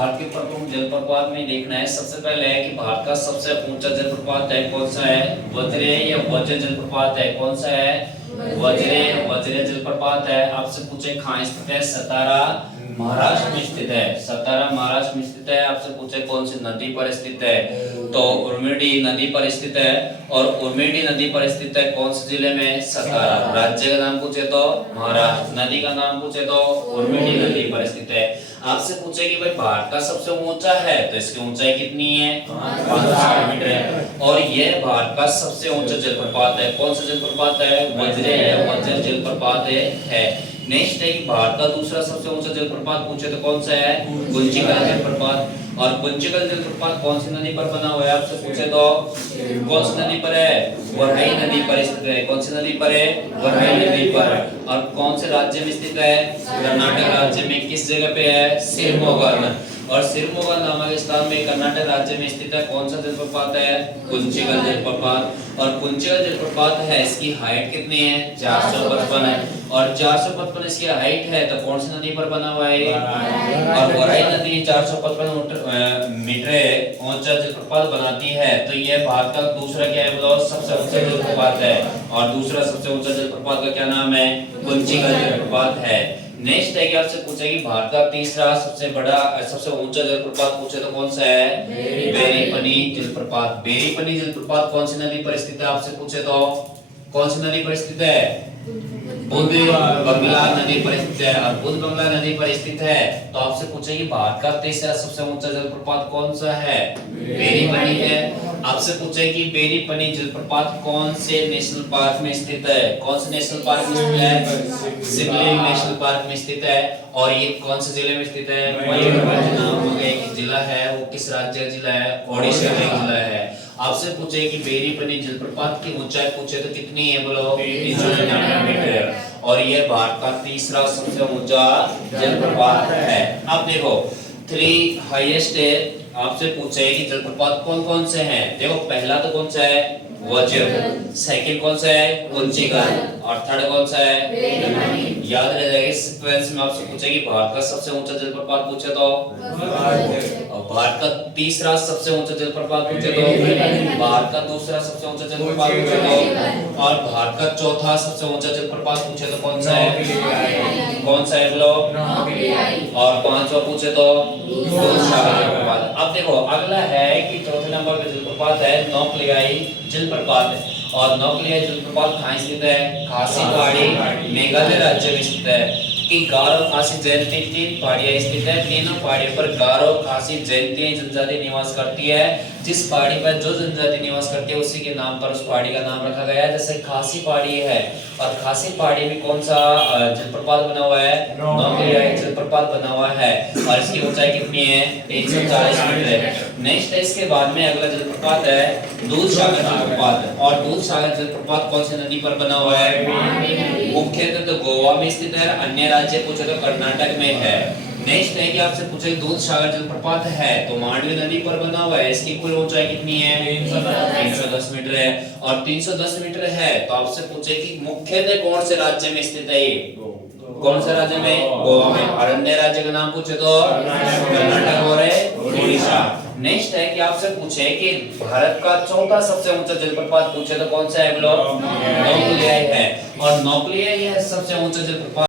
भारत के प्रमुख जलप्रपात में देखना है। सबसे पहले है कि भारत का सबसे ऊंचा जलप्रपात है कौन सा है? वज्रे या वज्र जलप्रपात है। कौन सा है? वज्रे जलप्रपात है। आपसे पूछे कहाँ स्थित है? सतारा महाराष्ट्र में स्थित है। सतारा महाराष्ट्र में स्थित है। आपसे पूछे कौन सी नदी पर स्थित है? तो उर्मिडी नदी पर स्थित है। और उर्मिडी नदी पर स्थित है कौन से जिले में? सतारा। राज्य का नाम पूछे तो महाराष्ट्र, नदी का नाम पूछे तो उर्मिडी नदी पर स्थित है। आपसे पूछे कि भाई भारत का सबसे ऊंचा है तो इसकी ऊंचाई कितनी है? 500 मीटर है। और यह भारत का सबसे ऊंचा जलप्रपात है। कौन सा जलप्रपात है? वज्र जलप्रपात है। नेक्स्ट है कि भारत का दूसरा सबसे ऊंचा जलप्रपात पूछे तो कौन सा है? कुंचिकल जलप्रपात। और कुंचिकल जलप्रपात कौन सी नदी पर बना हुआ है? आपसे पूछे तो कौन सी नदी पर है? वराई नदी पर स्थित है। कौन सी नदी पर है? वराई नदी पर। और कौन से राज्य में स्थित है? कर्नाटक राज्य में। किस जगह पे है? शिवमोगा। और शिवमोगा नामक स्थान में कर्नाटक राज्य में स्थित है कौन सा जलप्रपात है? कुंचिकल जलप्रपात। और कुंचिकल जलप्रपात है, इसकी हाइट कितनी है? 455 है। और 455 इसकी हाइट है तो कौन सी नदी पर बना हुआ है? और वराई नदी 455 मीटर ऊंचा जलप्रपात बनाती है। तो यह भारत का दूसरा क्या है बोलो? सबसे ऊंचा जलप्रपात है। और दूसरा सबसे ऊंचा जलप्रपात का क्या नाम है? कुंचिकल जलप्रपात है। नेक्स्ट है कि आपसे पूछे कि भारत का तीसरा सबसे बड़ा सबसे ऊंचा जलप्रपात पूछे तो कौन सा है? बेरीपनी जलप्रपात। बेरीपनी जलप्रपात कौन सी नदी पर स्थित है? आपसे पूछे तो कौन सी नदी पर स्थित है? बुध बंगला नदी पर स्थित है। और बुध बंगला नदी पर स्थित है तो आपसे पूछे कि भारत का तीसरा सबसे ऊंचा जलप्रपात कौन सा है? बेरीपनी है। आपसे पूछे कि बेरीपनी जलप्रपात कौन से नेशनल पार्क में स्थित है? कौन से नेशनल पार्क में स्थित है? सिमलिंग नेशनल पार्क में स्थित है। और ये कौन से जिले में स्थित है? मयूरभंज नाम का एक जिला है। वो किस राज्य का जिला है? ओडिशा का जिला है। आपसे पूछे कि बेरीपनी जलप्रपात की ऊंचाई पूछे तो कितनी है बोलो? 399 मीटर। और ये भारत का तीसरा सबसे ऊंचा जलप्रपात है। अब देखो 3 हाईएस्ट है। आपसे पूछे कि जलप्रपात कौन कौन से हैं? देखो पहला तो कौन सा है? वज्र। सेकंड कौन सा है? कुंचिकल। और थर्ड कौन सा है? बेरीपनी। याद रह जाएगा। इस सीक्वेंस में आपसे पूछे कि भारत का सबसे ऊंचा जलप्रपात पूछे तो और भारत का तीसरा सबसे ऊंचा जलप्रपात पूछे तो भारत का दूसरा सबसे ऊंचा जलप्रपात पूछे तो और भारत का चौथा सबसे ऊंचा जलप्रपात पूछे तो कौन सा है? कौन सा है बोलो? और पांचवा पूछे तो दूधसागर जलप्रपात। अब देखो अगला है कि चौथे नंबर पे जलप्रपात है नौकलियाई जलप्रपात है। और नौकलियाई जलप्रपात कहाँ स्थित है? खासी पहाड़ी मेघालय राज्य में स्थित है। कि गारो खासी जनजाति 3 पहाड़ियां स्थित है। तीनों पहाड़ियों पर गारो खासी जनजाति जनजाति निवास करती है। जिस पहाड़ी पर जो जनजाति निवास करती है उसी के नाम पर उस पहाड़ी का नाम रखा गया है। जैसे खासी पहाड़ी है और खासी पहाड़ी में कौन सा जलप्रपात बना हुआ है? नौकलियाई जलप्रपात बना हुआ है। और इसकी ऊंचाई कितनी है? 340 मीटर है। नेक्स्ट है इसके बाद में अगला जलप्रपात है दूधसागर जलप्रपात। और दूधसागर जलप्रपात कौन सी नदी पर बना हुआ है? मुख्यतः तो गोवा में स्थित है। अन्य राज्य पूछे तो कर्नाटक में है। नेक्स्ट है कि आपसे पूछे दूधसागर जलप्रपात है तो मांडवी नदी पर बना हुआ है। इसकी कुल ऊंचाई कितनी है? 310 मीटर है। और 310 मीटर है तो आपसे पूछे कि मुख्यतः कौन से राज्य में स्थित है? ये कौन से राज्य में? गोवा में। और अन्य राज्य का नाम पूछे तो कर्नाटक और उड़ीसा। नेक्स्ट है कि आपसे पूछे कि भारत का चौथा सबसे ऊंचा जलप्रपात पूछे तो कौन सा है बोलो? नौकलियाई है। और नौकलियाई है सबसे ऊंचा जलप्रपात।